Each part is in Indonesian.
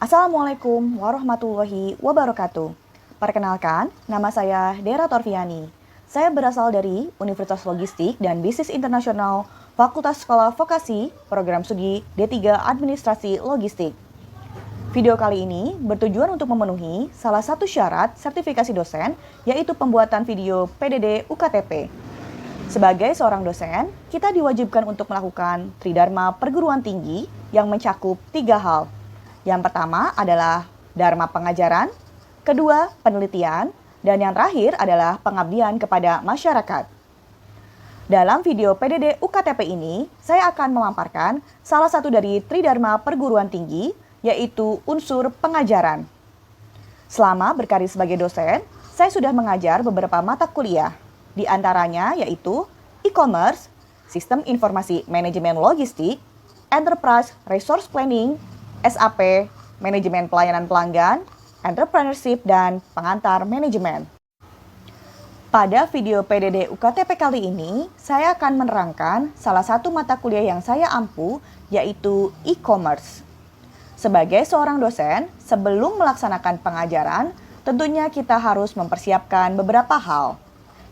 Assalamualaikum warahmatullahi wabarakatuh. Perkenalkan, nama saya Dera Torviani. Saya berasal dari Universitas Logistik dan Bisnis Internasional, Fakultas Sekolah Vokasi, Program Studi D3 Administrasi Logistik. Video kali ini bertujuan untuk memenuhi salah satu syarat sertifikasi dosen, yaitu pembuatan video PDD UKTP. Sebagai seorang dosen, kita diwajibkan untuk melakukan tridharma perguruan tinggi yang mencakup 3 hal. Yang pertama adalah dharma pengajaran, kedua penelitian, dan yang terakhir adalah pengabdian kepada masyarakat. Dalam video PDD UKTP ini, saya akan memaparkan salah satu dari tridharma perguruan tinggi, yaitu unsur pengajaran. Selama berkarir sebagai dosen, saya sudah mengajar beberapa mata kuliah, di antaranya yaitu e-commerce, sistem informasi manajemen logistik, enterprise resource planning, SAP, manajemen pelayanan pelanggan, entrepreneurship, dan pengantar manajemen. Pada video PDD UKTP kali ini, saya akan menerangkan salah satu mata kuliah yang saya ampu, yaitu e-commerce. Sebagai seorang dosen, sebelum melaksanakan pengajaran, tentunya kita harus mempersiapkan beberapa hal.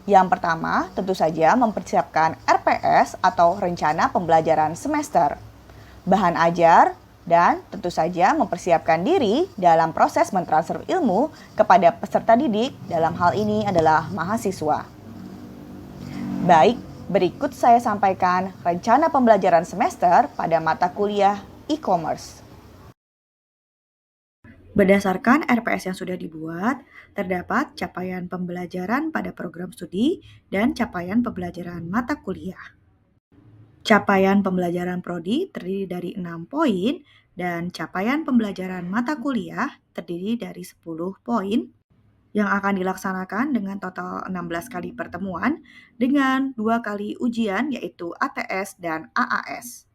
Yang pertama, tentu saja mempersiapkan RPS atau Rencana Pembelajaran Semester, bahan ajar, dan tentu saja mempersiapkan diri dalam proses mentransfer ilmu kepada peserta didik, dalam hal ini adalah mahasiswa. Baik, berikut saya sampaikan rencana pembelajaran semester pada mata kuliah e-commerce. Berdasarkan RPS yang sudah dibuat, terdapat capaian pembelajaran pada program studi dan capaian pembelajaran mata kuliah. Capaian pembelajaran prodi terdiri dari 6 poin dan capaian pembelajaran mata kuliah terdiri dari 10 poin yang akan dilaksanakan dengan total 16 kali pertemuan dengan 2 kali ujian yaitu ATS dan AAS.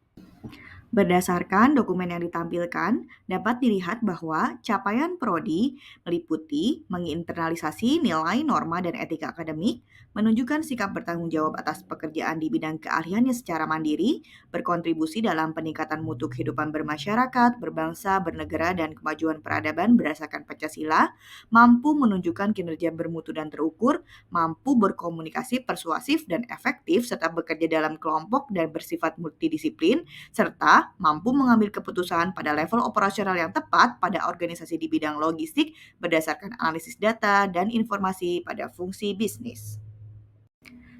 Berdasarkan dokumen yang ditampilkan, dapat dilihat bahwa capaian prodi meliputi menginternalisasi nilai, norma, dan etika akademik, menunjukkan sikap bertanggung jawab atas pekerjaan di bidang keahliannya secara mandiri, berkontribusi dalam peningkatan mutu kehidupan bermasyarakat, berbangsa, bernegara, dan kemajuan peradaban berdasarkan Pancasila, mampu menunjukkan kinerja bermutu dan terukur, mampu berkomunikasi persuasif dan efektif, serta bekerja dalam kelompok dan bersifat multidisiplin, serta mampu mengambil keputusan pada level operasional yang tepat pada organisasi di bidang logistik berdasarkan analisis data dan informasi pada fungsi bisnis.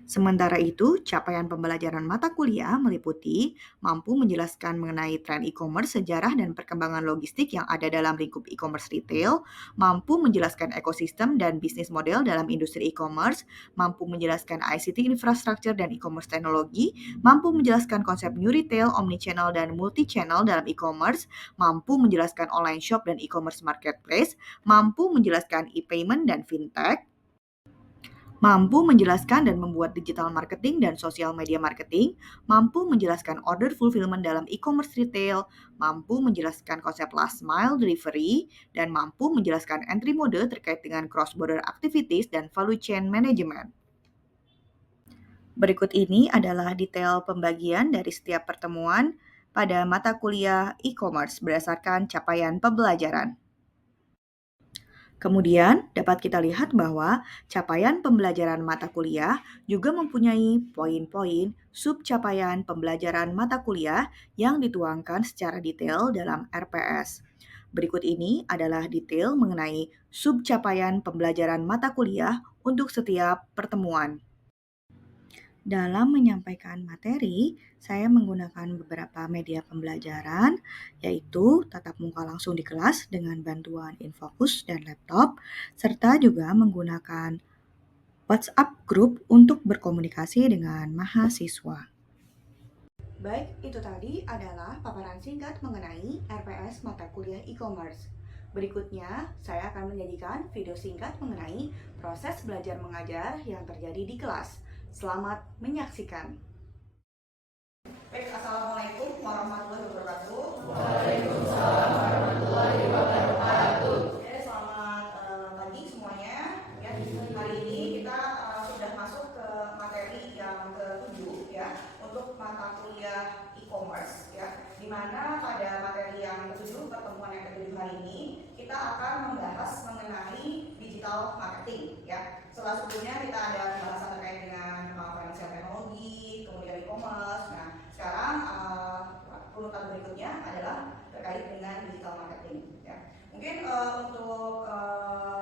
Sementara itu, capaian pembelajaran mata kuliah meliputi mampu menjelaskan mengenai tren e-commerce, sejarah dan perkembangan logistik yang ada dalam lingkup e-commerce retail, mampu menjelaskan ekosistem dan bisnis model dalam industri e-commerce, mampu menjelaskan ICT infrastructure dan e-commerce teknologi, mampu menjelaskan konsep new retail, omnichannel dan multi-channel dalam e-commerce, mampu menjelaskan online shop dan e-commerce marketplace, mampu menjelaskan e-payment dan fintech, mampu menjelaskan dan membuat digital marketing dan social media marketing, mampu menjelaskan order fulfillment dalam e-commerce retail, mampu menjelaskan konsep last mile delivery, dan mampu menjelaskan entry mode terkait dengan cross-border activities dan value chain management. Berikut ini adalah detail pembagian dari setiap pertemuan pada mata kuliah e-commerce berdasarkan capaian pembelajaran. Kemudian, dapat kita lihat bahwa capaian pembelajaran mata kuliah juga mempunyai poin-poin subcapaian pembelajaran mata kuliah yang dituangkan secara detail dalam RPS. Berikut ini adalah detail mengenai subcapaian pembelajaran mata kuliah untuk setiap pertemuan. Dalam menyampaikan materi, saya menggunakan beberapa media pembelajaran, yaitu tatap muka langsung di kelas dengan bantuan Infocus dan laptop, serta juga menggunakan WhatsApp group untuk berkomunikasi dengan mahasiswa. Baik, itu tadi adalah paparan singkat mengenai RPS mata kuliah e-commerce. Berikutnya, saya akan menyajikan video singkat mengenai proses belajar mengajar yang terjadi di kelas. Selamat menyaksikan. Baik, Assalamualaikum warahmatullahi wabarakatuh. Waalaikumsalam warahmatullahi wabarakatuh. Oke, selamat pagi semuanya. Ya, hari ini kita sudah masuk ke materi yang ke-7 ya, untuk mata kuliah e-commerce ya, di mana pada materi yang ke-7 ke-7, pertemuan yang ke-7 hari ini, kita akan membahas mengenai digital marketing ya. Setelah sebelumnya kita ada pembahasan terkait dengan financial teknologi, kemudian e-commerce. Nah, sekarang urutan berikutnya adalah terkait dengan digital marketing ya. Mungkin untuk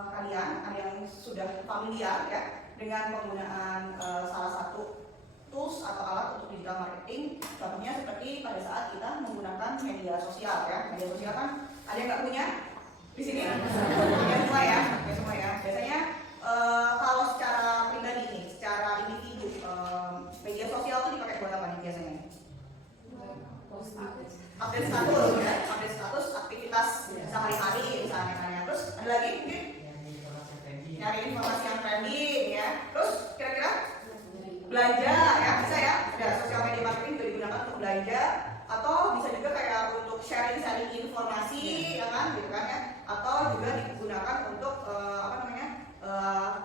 kalian ada yang sudah familiar ya dengan penggunaan salah satu tools atau alat untuk digital marketing. Contohnya seperti pada saat kita menggunakan media sosial ya. Media sosial kan ada yang nggak punya di sini? Ya semua ya, ya semua ya. Biasanya kalau secara pribadi nih, secara individu, media sosial itu dipakai buat apa nih biasanya? Update status ya, update status aktivitas sehari-hari misalnya kan ya. Terus ada lagi mungkin nyari informasi yang trending ya. Terus kira-kira belanja ya, bisa ya. Ada sosial media marketing juga digunakan untuk belanja, atau bisa juga kayak untuk sharing informasi ya kan, gitu kan ya. Atau juga digunakan untuk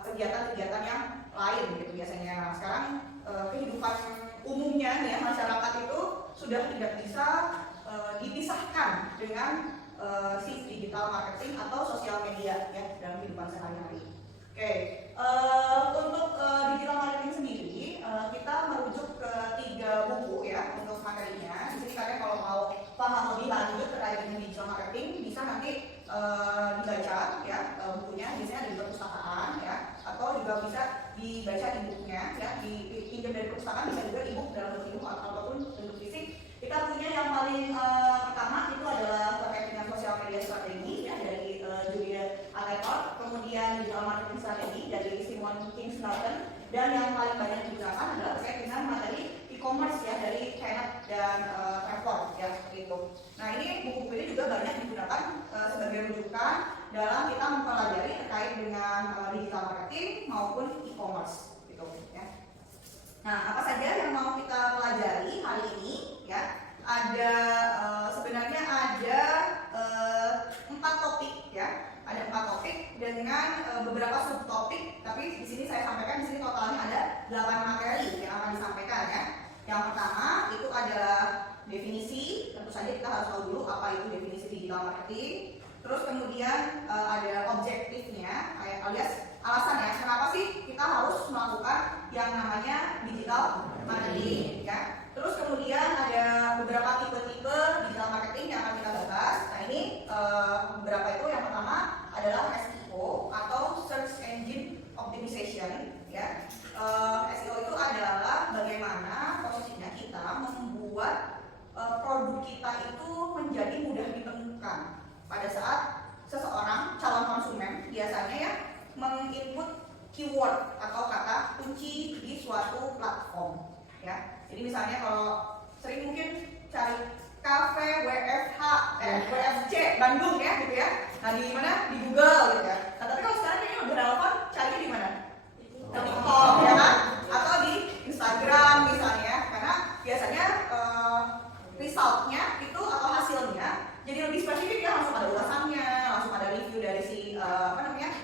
kegiatan-kegiatan yang lain gitu biasanya. Nah, sekarang kehidupan umumnya ya masyarakat itu sudah tidak bisa dipisahkan dengan si digital marketing atau sosial media ya dalam kehidupan sehari-hari. Oke, untuk digital marketing sendiri kita merujuk ke 3 buku ya untuk materinya. Di sini kalian kalau mau paham lebih lanjut terkait dengan digital marketing bisa nanti dibaca ya bukunya. Biasanya ada di perpustakaan ya, atau juga bisa dibaca e-booknya ya, dipinjam dari perpustakaan, bisa juga e-book dalam bentuk e-book ataupun bentuk fisik. Kita punya yang paling pertama itu adalah terkait dengan sosial media strategi ya dari Julia Alethor, kemudian digital marketing strategi dari Simon Kingsnorton, dan yang paling banyak digunakan adalah terkait dengan materi e-commerce ya dari Kenneth dan Trevor ya seperti itu. Nah, ini buku-buku ini juga banyak digunakan sebagai rujukan dalam kita mempelajari terkait dengan digital marketing maupun e-commerce gitu ya. Nah, apa saja yang mau kita pelajari hari ini ya? Ada sebenarnya ada 4 topik ya. Ada 4 topik dengan beberapa subtopik, tapi di sini saya sampaikan di sini totalnya ada 8 materi yang akan disampaikan ya. Yang pertama itu adalah definisi, tentu saja kita harus tahu dulu apa itu definisi digital marketing. Terus kemudian ada objektifnya, alias alasan ya, kenapa sih kita harus melakukan yang namanya digital marketing ya. Terus kemudian ada beberapa tipe-tipe digital marketing yang akan kita bahas. Nah, ini beberapa itu. Yang pertama adalah SEO atau Search Engine Optimization ya. SEO itu adalah bagaimana posisinya kita membuat produk kita itu menjadi mudah ditemukan pada saat seseorang calon konsumen biasanya ya menginput keyword atau kata kunci di suatu platform ya. Jadi misalnya kalau sering mungkin cari kafe WFC Bandung ya gitu ya. Nah, di mana? Di Google gitu ya. Nah, tapi kalau sekarang ini lebih relevan carinya di mana? Di TikTok ya kan? Atau di Instagram misalnya, karena biasanya resultnya itu atau hasilnya jadi lebih spesifik ya, langsung ada ulasannya, langsung ada review dari si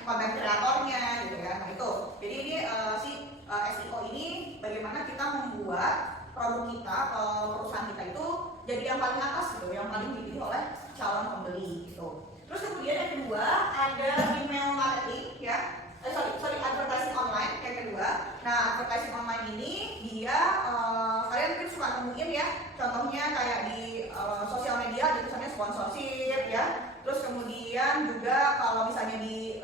konten kreatornya gitu ya. Nah, itu. Jadi ini si SEO ini bagaimana kita membuat produk kita atau perusahaan kita itu jadi yang paling atas gitu, yang paling dipilih oleh calon pembeli gitu. Terus kemudian yang kedua ada email marketing ya. Advertising online yang kedua. Nah, advertising online ini dia kalian mungkin suka nemuin ya, contohnya kayak di sosial media, jadi misalnya sponsorship ya. Terus kemudian juga kalau misalnya di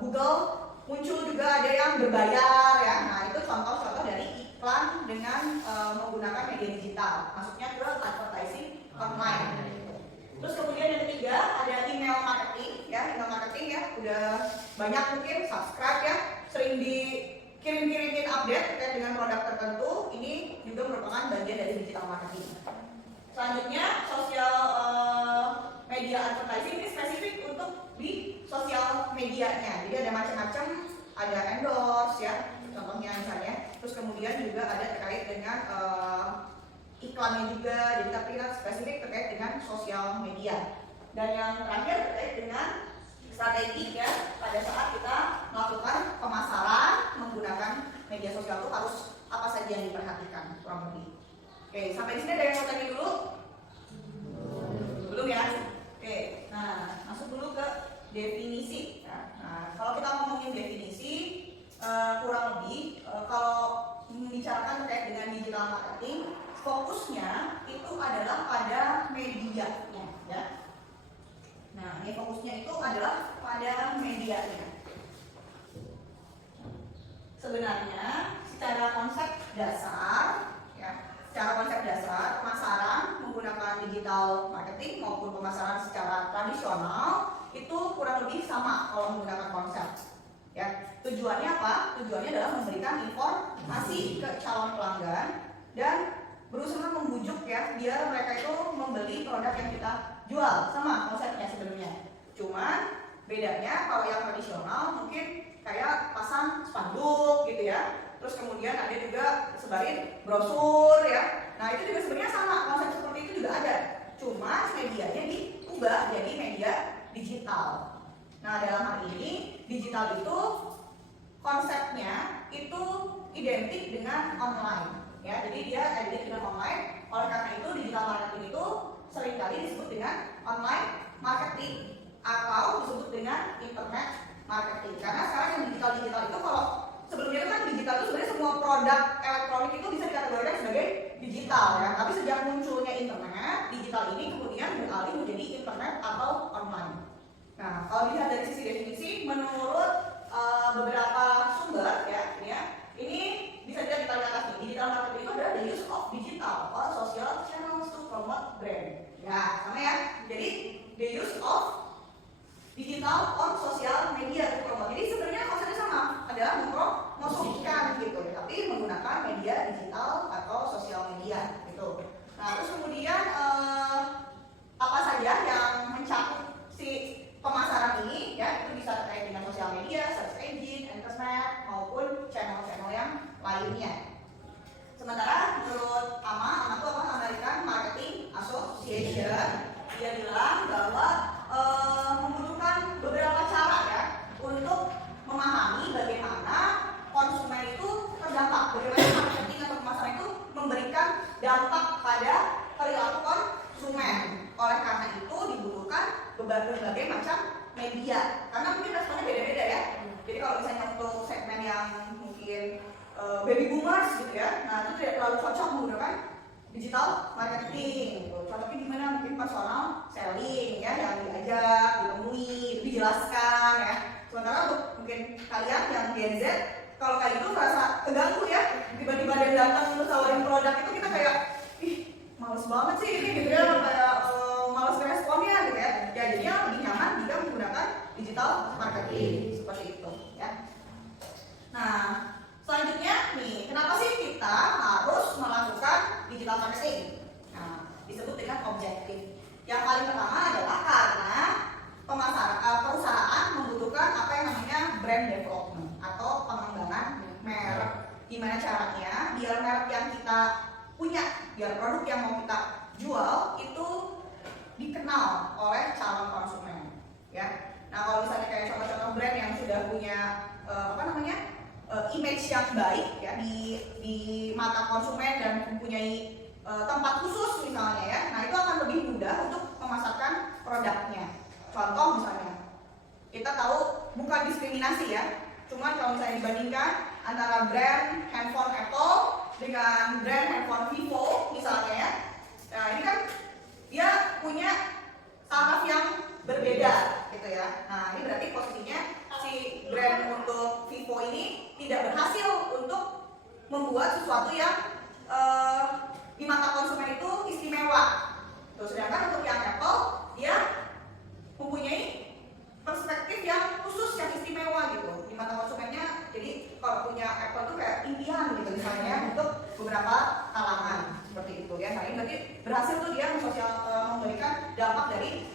Google muncul juga ada yang berbayar ya. Nah, itu contoh-contoh dari iklan dengan menggunakan media digital, masuknya ke advertising online. Terus kemudian yang ketiga ada email marketing ya. Email marketing ya udah banyak mungkin subscribe ya, sering dikirim-kirimin update terkait dengan produk tertentu. Ini juga merupakan bagian dari digital marketing. Selanjutnya sosial media advertising, ini spesifik untuk di sosial medianya. Jadi ada macam-macam, ada endorse ya, contohnya misalnya. Terus kemudian juga ada terkait dengan iklannya juga, jadi tapi spesifik terkait dengan sosial media. Dan yang terakhir terkait dengan strategi ya, pada saat kita melakukan pemasaran menggunakan media sosial itu harus apa saja yang diperhatikan kurang lebih. Oke, sampai di sini ada yang mau tanya dulu? Belum ya? adalah pada medianya, ya. Nah, ini fokusnya itu adalah pada medianya. Sebenarnya secara konsep dasar, ya, secara konsep dasar pemasaran menggunakan digital marketing maupun pemasaran secara tradisional itu kurang lebih sama kalau menggunakan konsep. Ya, tujuannya apa? Tujuannya adalah memberikan informasi ke calon pelanggan dan berusaha membujuk ya biar mereka itu membeli produk yang kita jual. Sama konsepnya sebenarnya. Cuman bedanya kalau yang tradisional mungkin kayak pasang spanduk gitu ya. Terus kemudian ada juga sebarin brosur ya. Nah, itu juga sebenarnya sama, konsep seperti itu juga ada. Cuma medianya diubah jadi media digital. Nah, dalam hal ini digital itu konsepnya itu identik dengan online, ya. Jadi dia identik dengan online. Oleh karena itu digital marketing itu seringkali disebut dengan online marketing atau disebut dengan internet marketing. Karena sekarang yang digital itu kalau sebelumnya kan digital itu sebenarnya semua produk elektronik itu bisa dikategorikan sebagai digital ya. Tapi sejak munculnya internet, digital ini kemudian beralih menjadi internet atau online. Nah, kalau dilihat dari sisi definisi, menurut beberapa sumber ini bisa dilihat di paling atas nih. Digital marketing itu adalah the use of digital or social channels to promote brand. Ya, sama ya. Jadi the use of digital on sosial media to promote. Jadi sebenarnya konsepnya sama, adalah mempromosikan gitu, tapi menggunakan media digital atau sosial media gitu. Nah, terus kemudian apa saja yang mencakup si pemasaran ini ya, itu bisa terkait dengan sosial media, search engine, internet maupun channel-channel yang lainnya. Sementara menurut AMA itu apa? American Marketing Association, dia bilang bahwa membutuhkan beberapa cara ya untuk memahami bagaimana konsumen itu terdampak, bagaimana marketing atau pemasaran itu memberikan dampak pada perilaku konsumen. Oleh karena itu dibutuhkan berbagai macam media, karena mungkin responnya beda-beda ya. Jadi kalau misalnya untuk segmen yang mungkin baby boomers gitu ya, nah itu tidak terlalu cocok menggunakan digital marketing. Cocoknya gimana? Mungkin personal selling ya, yang diajak, ditemui, dijelaskan ya. Sementara untuk mungkin kalian yang Gen Z, kalau kayak gitu merasa terganggu ya, tiba-tiba ada yang datang terus tawarin produk itu kita kayak ih males banget sih ini gitu ya, kayak males responnya gitu ya. Jadinya lebih nyaman jika menggunakan digital marketing seperti itu ya. Nah, selanjutnya nih, kenapa sih kita harus melakukan digital marketing? Nah, disebut dengan objektif. Yang paling pertama adalah karena perusahaan membutuhkan apa yang namanya brand development atau pengembangan merek. Gimana caranya biar merek yang kita punya, biar produk yang mau kita jual itu dikenal oleh calon konsumen, ya. Nah, kalau misalnya kayak contoh-contoh brand yang sudah punya image yang baik ya di mata konsumen dan mempunyai tempat khusus misalnya ya, nah itu akan lebih mudah untuk memasarkan produknya. Contoh misalnya, kita tahu bukan diskriminasi ya, cuman kalau misalnya dibandingkan antara brand handphone Apple dengan brand handphone Vivo misalnya ya, nah ini kan dia punya taraf yang berbeda gitu ya. Nah, ini berarti posisinya si brand untuk Vivo ini tidak berhasil untuk membuat sesuatu yang di mata konsumen itu istimewa. Terus sedangkan untuk yang Apple dia mempunyai perspektif yang khusus, yang istimewa gitu di mata konsumennya. Jadi kalau punya Apple itu kayak impian gitu misalnya untuk beberapa kalangan seperti itu ya. Nah, ini berarti berhasil tuh dia memberikan dampak dari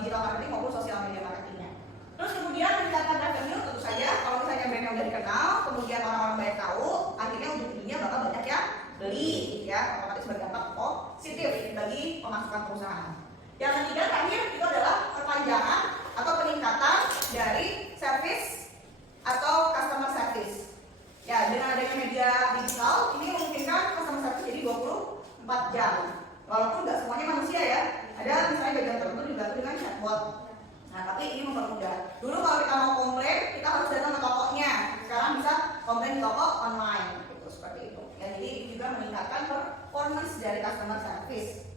digital marketing maupun sosial media marketingnya. Terus kemudian meningkatkan revenue, tentu saja kalau misalnya brandnya udah dikenal, kemudian orang-orang banyak tahu, akhirnya ujung-ujungnya bakal banyak yang beli ya, otomatis berdampak positif bagi pemasukan perusahaan. Yang ketiga terakhir itu adalah perpanjangan atau peningkatan dari service atau customer service. Ya, dengan adanya media digital ini memungkinkan customer service jadi 24 jam. Walaupun nggak semuanya manusia ya, ada misalnya bagian tertentu dibantu dengan chatbot. Nah, tapi ini mempermudah. Dulu kalau kita mau komplain, kita harus datang ke tokonya. Sekarang bisa komplain di toko online, gitu seperti itu. Ya, jadi juga meningkatkan performance dari customer service.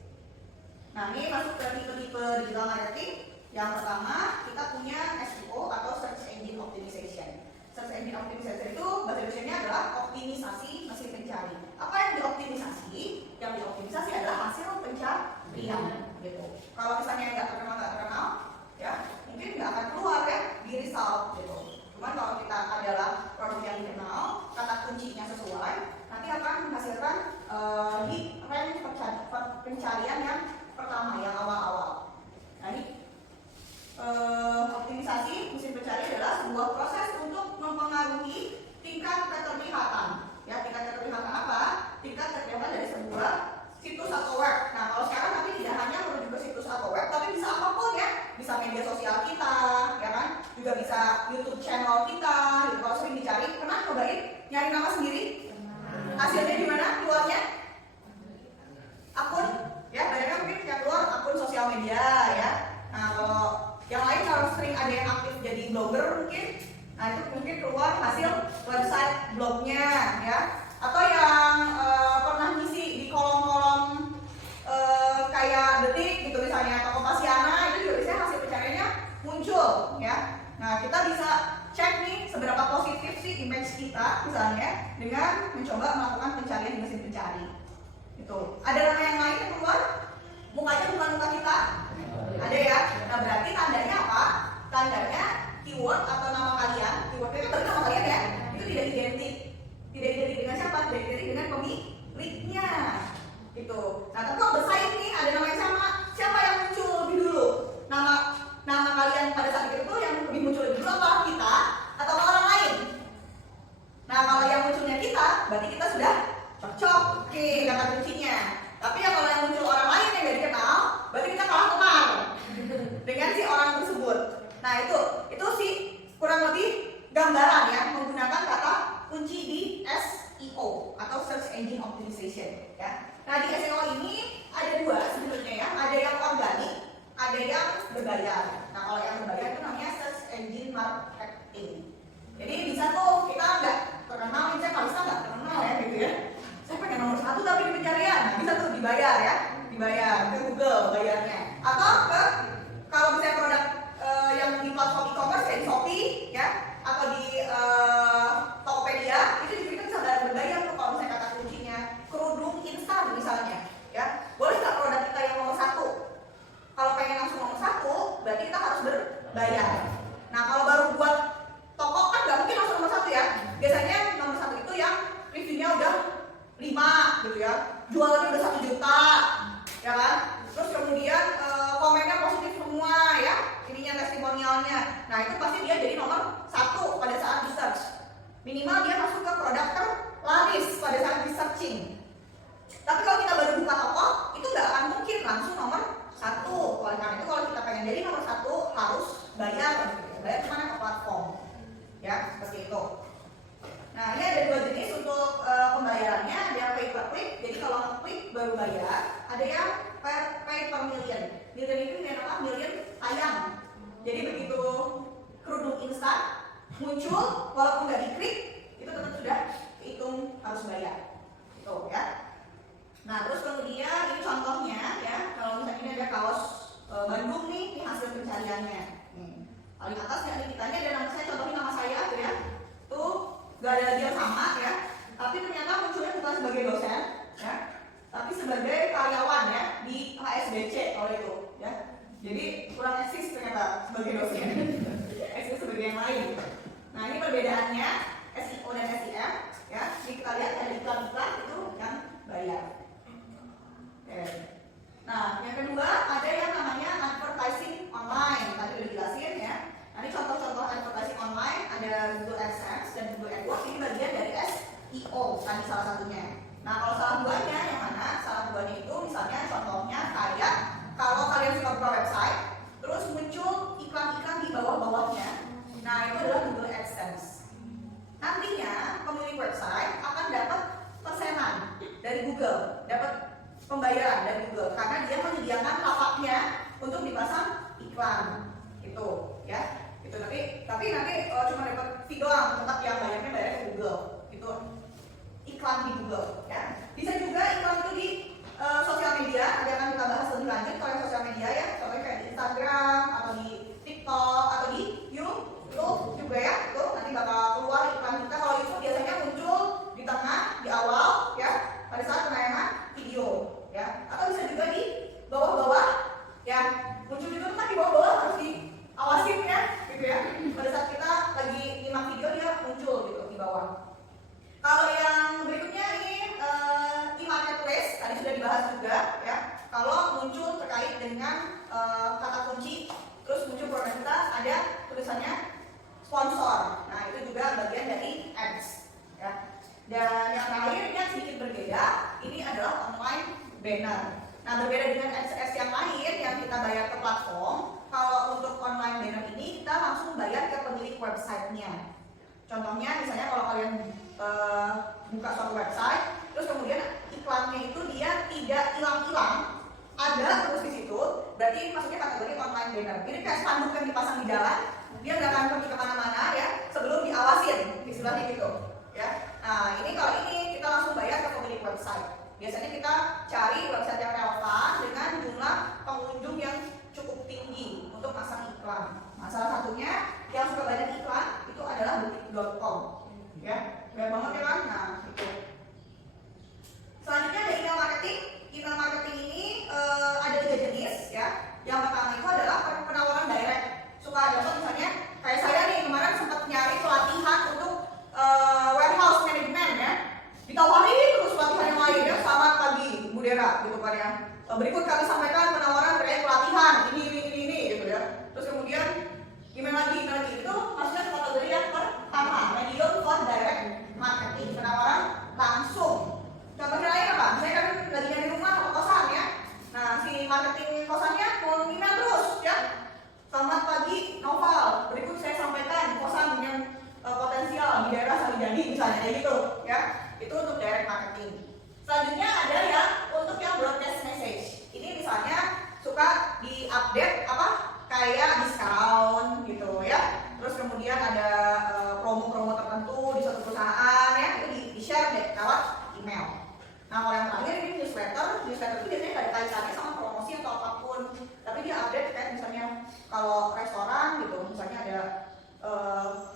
Nah, ini masuk ke tipe-tipe digital marketing. Yang pertama, kita punya SEO atau Search Engine Optimization. Search Engine Optimization itu bahasa Indonesia-nya adalah optimisasi mesin pencari. Apa yang dioptimisasi? Yang dioptimisasi adalah hasil pencarian, gitu. Kalau misalnya nggak terkenal, ya mungkin nggak akan keluar ya di result, gitu. Cuman kalau kita adalah produk yang dikenal, kata kuncinya sesuai, nanti akan menghasilkan di rank pencarian yang pertama, yang awal-awal. Nah, ini optimisasi mesin pencari adalah sebuah proses untuk mempengaruhi tingkat keterlihatan. Ya, tingkat keterlihatan apa? Tingkat keterlihatan dari sebuah situs atau web. Nah, kalau sekarang tapi tidak hanya merujuk ke situs atau web, tapi bisa apapun ya. Bisa media sosial kita, ya kan? Juga bisa YouTube channel kita. Gitu. Kalau sering dicari, pernah cobain nyari nama sendiri? Hasilnya gimana? Keluarnya? Akun? Ya, banyak mungkin yang keluar akun sosial media ya. Nah, kalau yang lain kalau sering ada yang aktif jadi blogger mungkin, nah itu mungkin keluar hasil website blognya ya. Atau yang pernah ngisi di kolom-kolom kayak Detik gitu misalnya, atau Kompasiana, itu juga biasanya hasil pencariannya muncul ya. Nah, kita bisa cek nih seberapa positif sih image kita misalnya dengan mencoba melakukan pencarian di mesin pencari. Itu. Ada nama yang lain yang keluar? Mukanya bukan muka kita? Ada ya? Nah, berarti tandanya apa? Tandanya keyword atau nama kalian, keywordnya itu berarti nama kalian ya, itu tidak identik. Tidak identik dengan siapa? Tidak identik dengan pemiliknya. Gitu. Nah, tapi kalau bersaing nih, ada nama yang sama, siapa yang muncul lebih dulu? Nama kalian pada saat itu yang lebih muncul lebih dulu apa? Kita atau orang lain? Nah, kalau yang munculnya kita, berarti kita sudah cocok. Oke, kata kuncinya. Tapi ya kalau yang muncul orang lain yang gak dikenal, berarti kita kalah kemar dengan si orang tersebut. Nah, itu sih kurang lebih gambaran ya menggunakan kata kunci di SEO atau Search Engine Optimization ya. Nah, di SEO ini ada dua sebenarnya ya, ada yang organik, ada yang berbayar. Nah, kalau yang berbayar itu namanya Search Engine Marketing. Jadi bisa tuh kita nggak terkenal, misalnya Kalista nggak terkenal ya gitu ya. Saya pengen nomor 1 tapi di pencarian, nah, bisa tuh dibayar ya, dibayar ke Google bayarnya. Atau ke kalau misalnya produk yang di platform e-commerce kayak di Shopee ya, atau di Tokopedia, itu juga kita bisa berbayar tuh kalau misalnya kata kuncinya kerudung instan misalnya ya. Boleh nggak produk kita yang nomor 1? Kalau pengen langsung nomor 1, berarti kita harus berbayar. Nah, kalau baru buat toko kan nggak mungkin langsung nomor 1 ya. Biasanya nomor 1 itu yang reviewnya udah 5 gitu ya, jualnya udah 1 juta ya kan, terus kemudian komennya positif semua ya, ininya testimonialnya. Nah, itu pasti dia jadi nomor 1 pada saat di search. Minimal dia masuk ke produk terlaris pada saat di searching. Tapi kalau kita baru buka toko, itu nggak akan mungkin langsung nomor 1. Oleh karena itu kalau kita pengen jadi nomor 1 harus bayar, bayar kemana? Ke platform ya, seperti itu. Nah, ini ada dua jenis untuk pembayarannya, ada yang pay per click, jadi kalau ngeklik baru bayar. Ada yang pay per million. Million itu apa? Million tayang. Jadi begitu kerudung instan muncul, walaupun nggak diklik, itu tetap sudah dihitung harus bayar. Itu ya. Nah, terus kemudian ini contohnya ya, kalau misalnya ini ada kaos Bandung nih, ini hasil pencariannya. Paling atas ya, kitanya ada nama saya, contohnya nama saya gitu ya. Tuh gak ada lagi yang sama ya, tapi ternyata munculnya bukan sebagai dosen ya, tapi sebagai karyawan ya di HSBC kalau itu ya. Jadi kurang eksis ternyata sebagai dosen, eksis sebagai yang lain. Nah, ini perbedaannya SEO dan SEM ya. Jadi kita lihat ada iklan-iklan itu yang bayar. Oke. Nah, yang kedua ada yang namanya advertising online, tadi udah dijelasin ya. Nah, ini contoh-contoh advertising online, ada Google AdSense dan Google AdWords, ini bagian dari SEO, tadi salah satunya. Nah, kalau salah duanya yang mana? Salah duanya itu misalnya contohnya kayak kalau kalian suka buka website, terus muncul iklan-iklan di bawah-bawahnya. Nah, itu adalah Google AdSense. Nantinya pemilik website akan dapat persenan dari Google, dapat pembayaran dari Google karena dia menyediakan lapaknya untuk dipasang iklan. Itu ya. Itu tapi nanti cuma dapat fee doang, tetap yang bayarnya ke Google. Itu iklan di Google ya. Bisa juga iklan itu di sosial media, nanti akan kita bahas lebih lanjut. Kalau dengan kata kunci, terus muncul produk kita ada tulisannya sponsor. Nah itu juga bagian dari ads ya. Dan yang terakhir ini yang sedikit berbeda, ini adalah online banner. Nah berbeda dengan ads yang lain yang kita bayar ke platform, kalau untuk online banner ini kita langsung bayar ke pemilik websitenya. Contohnya misalnya kalau kalian buka suatu website, terus kemudian iklannya itu dia tidak hilang-hilang, ada terus di situ, berarti maksudnya kategori online banner. Ini kayak spanduk yang dipasang di jalan, dia nggak akan pergi kemana-mana ya sebelum diawasin, istilahnya gitu ya. Nah ini kalau ini kita langsung bayar ke pemilik website. Biasanya kita cari website yang relevan dengan jumlah pengunjung yang cukup tinggi untuk pasang iklan. Nah salah satunya yang suka banyak iklan itu adalah butik.com ya, banyak banget ya kan. Nah itu. Selanjutnya ada email marketing. Email marketing ini ada 3 jenis ya. Yang pertama itu adalah penawaran direct. Suka ada misalnya kayak saya nih kemarin sempat nyari pelatihan untuk warehouse management ya. Ditawarin terus pelatihan yang lain ya. Selamat pagi Bu Dera gitu kan ya. Berikut kami sampaikan penawaran terkait pelatihan ini gitu ya. Terus kemudian email lagi itu maksudnya kategori yang pertama, medium for direct marketing, penawaran langsung. Contohnya lain apa? Saya kan lagi nyari rumah atau kosan ya. Nah si marketing kosannya mau email terus ya. Selamat pagi Noval, berikut saya sampaikan kosan yang potensial di daerah Salijadi misalnya kayak gitu ya. Itu untuk direct marketing. Selanjutnya ada ya untuk yang broadcast message. Ini misalnya suka diupdate apa kayak diskon gitu ya. Terus kemudian ada promo-promo tertentu di suatu perusahaan ya, itu di-share deh lewat email. Nah kalau yang terakhir ini newsletter itu biasanya nggak ada kaitannya sama promosi atau apapun, tapi dia update kayak misalnya kalau restoran gitu, misalnya ada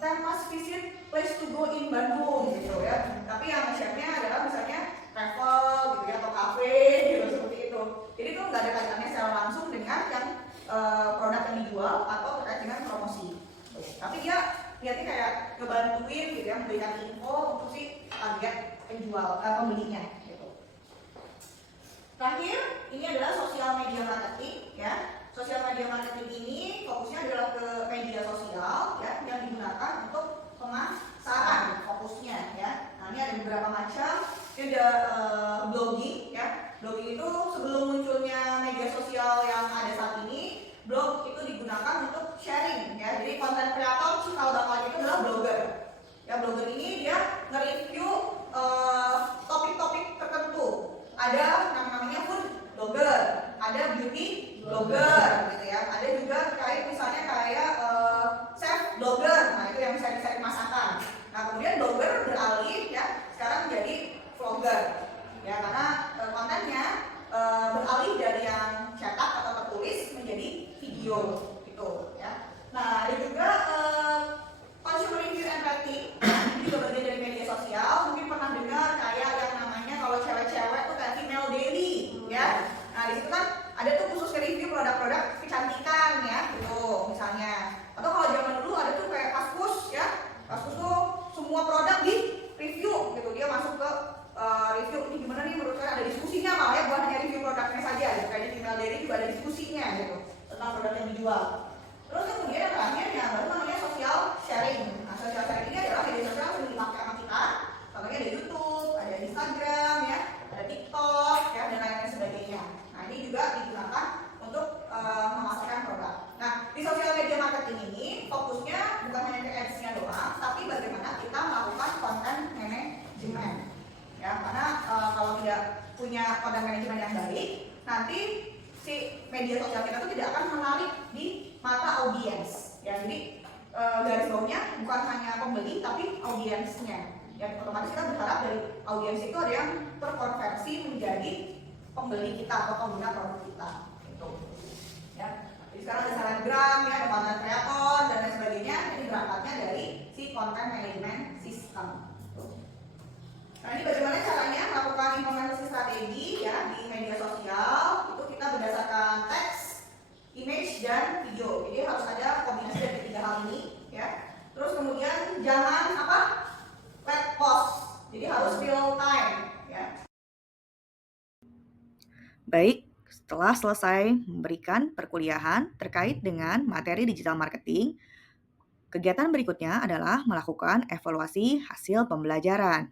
10 must visit place to go in Bandung gitu ya. Tapi yang share-nya adalah misalnya travel gitu ya atau cafe gitu seperti itu. Jadi itu nggak ada kaitannya secara langsung dengan yang produk yang dijual atau terkait dengan promosi. Tapi dia niatnya kayak ngebantuin gitu ya, memberikan info untuk si target penjual pembelinya gitu. Terakhir ini adalah sosial media marketing ya. Sosial media marketing ini fokusnya adalah ke media sosial ya yang digunakan untuk pemasaran fokusnya ya. Nah ini ada beberapa macam. Ini ada blogging ya. Blogging itu sebelum munculnya media sosial yang ada saat ini, blog itu digunakan untuk sharing ya. Jadi konten kreator cikal bakalnya itu adalah blogger. Ya blogger ini dia nge-review topik-topik tertentu. Ada namanya food blogger, ada beauty blogger gitu ya. Ada juga terkait misalnya kayak chef blogger. Nah itu yang sharing-sharing masakan. Nah kemudian blogger beralih ya sekarang menjadi vlogger ya, karena kontennya beralih dari yang cetak atau tertulis menjadi video gitu ya. Nah ada juga consumer review and rating, ini juga bagian dari media sosial. Mungkin pernah dengar kayak yang namanya kalau cewek-cewek tuh kayak female daily ya. Nah di situ kan ada tuh khusus review produk-produk kecantikan ya gitu misalnya. Atau kalau zaman dulu ada tuh kayak Kaskus ya. Kaskus tuh semua produk di review gitu, dia masuk ke review ini gimana nih menurut saya, ada diskusinya malah ya, bukan hanya review produknya saja gitu. Kayak di female daily juga ada diskusinya gitu tentang produk yang dijual. Terus kemudian yang terakhir ya baru namanya social sharing. Nah social sharing ini adalah media sosial yang dipakai sama kita. Contohnya ada YouTube, ada Instagram ya, ada TikTok ya dan lain-lain sebagainya. Nah ini juga digunakan untuk memasarkan produk. Nah di sosial media marketing ini fokusnya bukan hanya ke ads-nya doang, tapi bagaimana kita melakukan konten management. Ya karena kalau tidak punya konten manajemen yang baik, nanti si media sosial kita tuh tidak akan menarik di mata audiens ya. Jadi garis bawahnya bukan hanya pembeli tapi audiensnya ya. Otomatis kita berharap dari audiens itu ada yang terkonversi menjadi pembeli kita atau pengguna produk kita gitu ya. Jadi sekarang ada selebgram ya, ada konten kreator dan lain sebagainya. Ini berangkatnya dari si content management system. Nah ini bagaimana caranya melakukan implementasi strategi ya di media sosial. Itu kita berdasarkan teks, image, dan video. Jadi harus ada kombinasi dari 3 hal ini ya. Terus kemudian jangan apa? Wet post. Jadi harus real time ya. Baik, Setelah selesai memberikan perkuliahan terkait dengan materi digital marketing, kegiatan berikutnya adalah melakukan evaluasi hasil pembelajaran.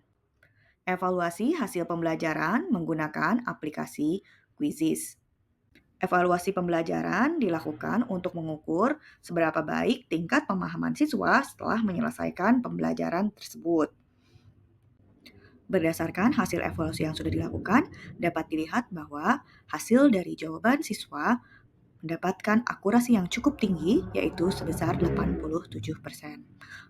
Evaluasi hasil pembelajaran menggunakan aplikasi Quizzes. Evaluasi pembelajaran dilakukan untuk mengukur seberapa baik tingkat pemahaman siswa setelah menyelesaikan pembelajaran tersebut. Berdasarkan hasil evaluasi yang sudah dilakukan, dapat dilihat bahwa hasil dari jawaban siswa mendapatkan akurasi yang cukup tinggi, yaitu sebesar 87%.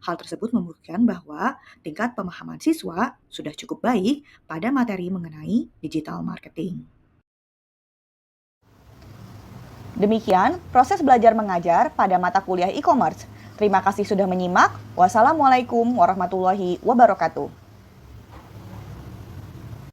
Hal tersebut membuktikan bahwa tingkat pemahaman siswa sudah cukup baik pada materi mengenai digital marketing. Demikian proses belajar mengajar pada mata kuliah e-commerce. Terima kasih sudah menyimak. Wassalamualaikum warahmatullahi wabarakatuh.